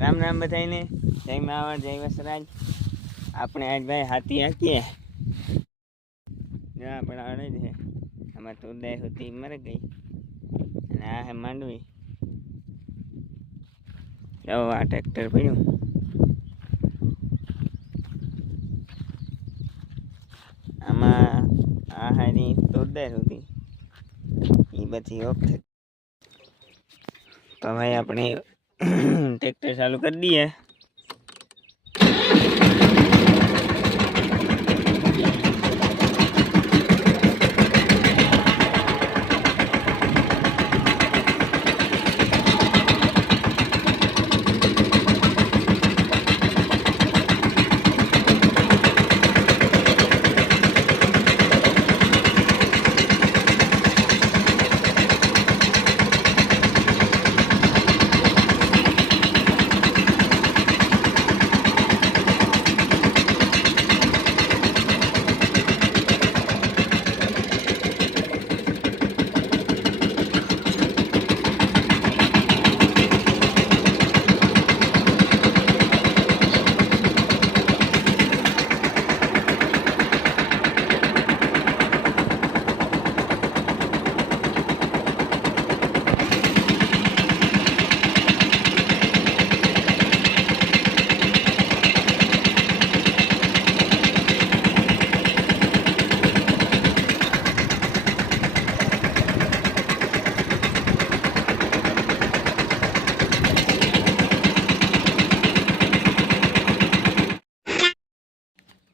રામ રામ બધાને, જય માવળ, જય વસરાજ. આપણે આજ ભાઈ હાથી હાકીએ. ના પણ આડે જ છે. આમાં તો ઉદાય હતી મરી ગઈ. અને આ હે માંડવી. જો આ ટ્રેક્ટર પડ્યું. આમાં આ હારી તો ઉદાય હતી. એ બધી ઓફ થઈ. તો ભાઈ આપણે ટ્રેક્ટર ચાલુ કરી દઈએ.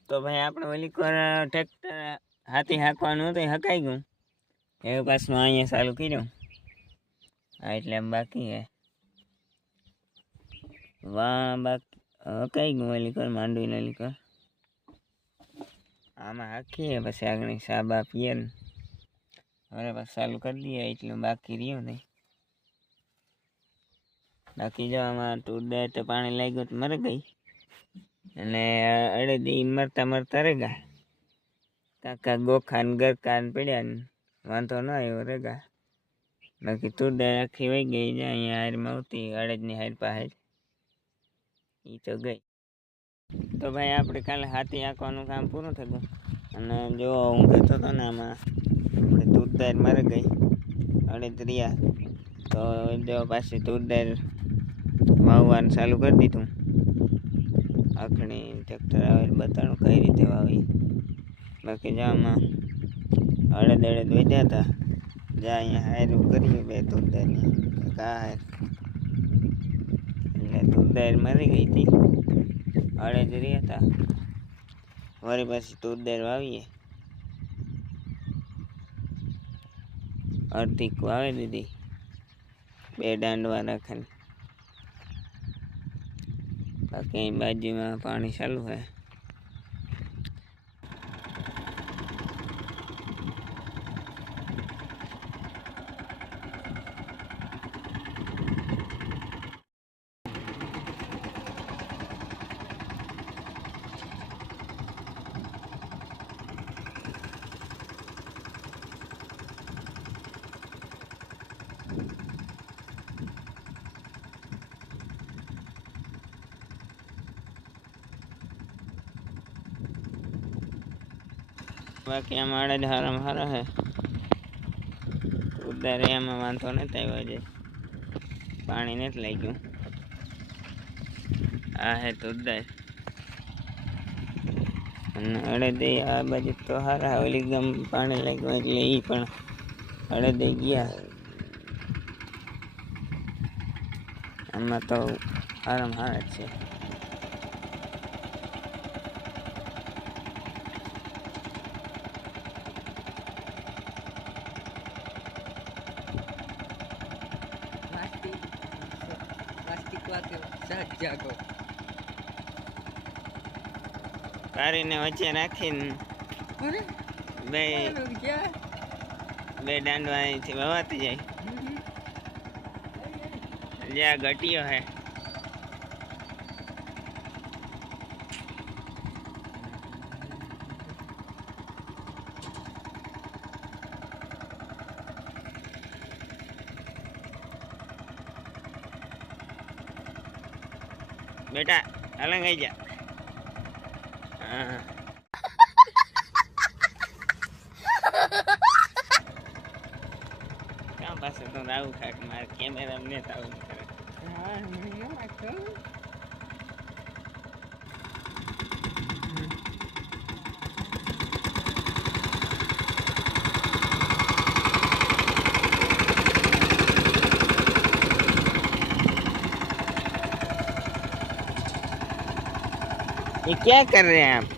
તો ભાઈ આપણે ઓલી ટ્રેક્ટર હાથી હાંકવાનું હતું, હકાઈ ગયું. એ પાછું અહીંયા ચાલુ કર્યું. હા એટલે આમ બાકી હે વાહ બાકી હકાઈ ગયું. ઓલી કર માંડવી ને ઓલી કર આમાં હાકીએ પછી આગળ સાબા પીએ ને હવે પાછું ચાલુ કરી દઈએ. એટલું બાકી રહ્યું નહીં. બાકી જો આમાં ટૂડે તો પાણી લાગ્યું તો મરી ગઈ. અને અડદી મરતા મરતા રેગા. કાકા ગોખા ને ગરકા ને પડ્યા ને વાંધો ન આવ્યો રેગા. બાકી ટૂડે આખી વહી ગઈ. જાય અહીંયા હારમાં આવતી અડદની હાર પાસે એ તો ગઈ. તો ભાઈ આપણે કાલે હાથી આંકવાનું કામ પૂરું થયું. અને જો હું કહેતો હતો ને આમાં આપણે ટૂડદાર મરી ગઈ અડદ રહ્યા. તો જો પાછી ટૂડદાર વાવવાનું ચાલુ કરી દીધું. આખણી ટ્રેક્ટર આવે બતાડું કઈ રીતે વાવી. બાકી જામાં અડદ વધ્યા હતા. જ્યાં અહીંયા હાયરું કર્યું બે ટૂડદારની કા હાર એટલે ટૂડદાર મરી ગઈ હતી. અડદ રહ્યા હતા. વળી પાછી ટૂડદાર વાવીએ. અડધી વાવી દીધી. બે દાંડવા રાખવાની. બાકી અહીં બાજુમાં પાણી ચાલુ છે. બાકી આમાં અડદ હારામાં હારા હે. ઉધારે આમાં વાંધો નથી આવ્યો. છે પાણી નથી લાગ્યું. આ હે તો ઉધાર અને અડદ આ બાજુ તો હારા. ઓલી ગમ પાણી લાગ્યું એટલે એ પણ અડદ ગયા. આમાં તો હારામાં હારા જ છે. કારીને વચ્ચે રાખીને બે દાંડવા અહીંથી વવાતી જાય. જ્યાં ઘટીયો હે बेटा अलग आई जा। हाँ क्या पास तो राहु खाट मार कैमरा में ताऊ करे। हाँ मैं आतो ये क्या कर रहे हैं आप?